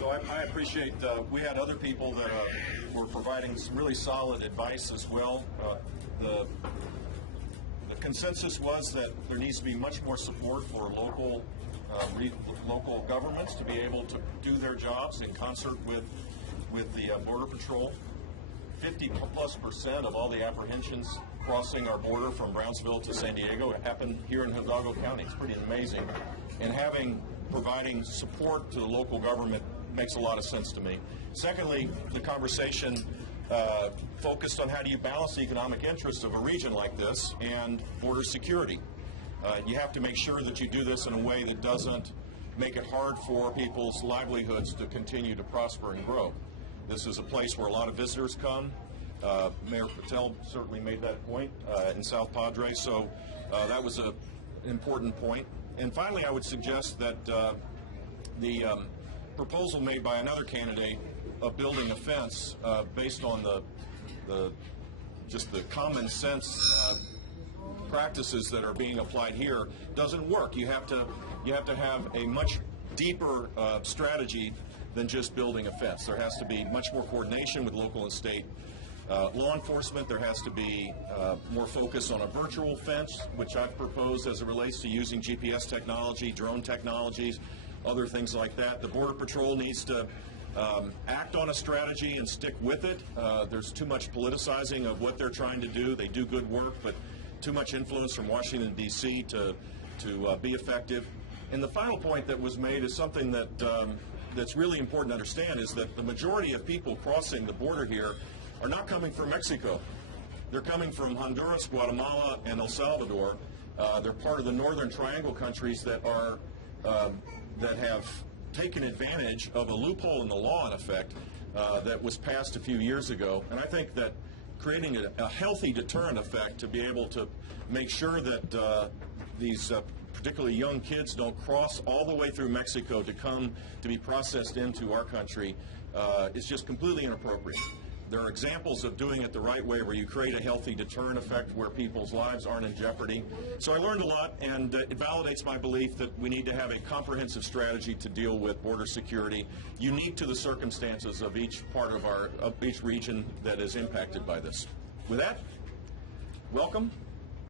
So I appreciate, we had other people that were providing some really solid advice as well. The consensus was that there needs to be much more support for local governments to be able to do their jobs in concert with the Border Patrol. 50+% of all the apprehensions crossing our border from Brownsville to San Diego happen here in Hidalgo County. It's pretty amazing. And providing support to the local government makes a lot of sense to me. Secondly, the conversation focused on how do you balance the economic interests of a region like this and border security. You have to make sure that you do this in a way that doesn't make it hard for people's livelihoods to continue to prosper and grow. This is a place where a lot of visitors come. Mayor Patel certainly made that point in South Padre, so that was an important point. And finally, I would suggest that the proposal made by another candidate of building a fence based on just the common sense practices that are being applied here doesn't work. You have to have a much deeper strategy than just building a fence. There has to be much more coordination with local and state law enforcement. There has to be more focus on a virtual fence, which I've proposed as it relates to using GPS technology, drone technologies, other things like that. The Border Patrol needs to act on a strategy and stick with it. There's too much politicizing of what they're trying to do. They do good work, but too much influence from Washington, D.C. to be effective. And the final point that was made is something that that's really important to understand, is that the majority of people crossing the border here are not coming from Mexico. They're coming from Honduras, Guatemala, and El Salvador. They're part of the Northern Triangle countries that are that have taken advantage of a loophole in the law, in effect, that was passed a few years ago. And I think that creating a healthy deterrent effect to be able to make sure that these particularly young kids don't cross all the way through Mexico to come to be processed into our country is just completely inappropriate. There are examples of doing it the right way where you create a healthy deterrent effect where people's lives aren't in jeopardy. So I learned a lot, and it validates my belief that we need to have a comprehensive strategy to deal with border security, unique to the circumstances of each part of each region that is impacted by this. With that, welcome.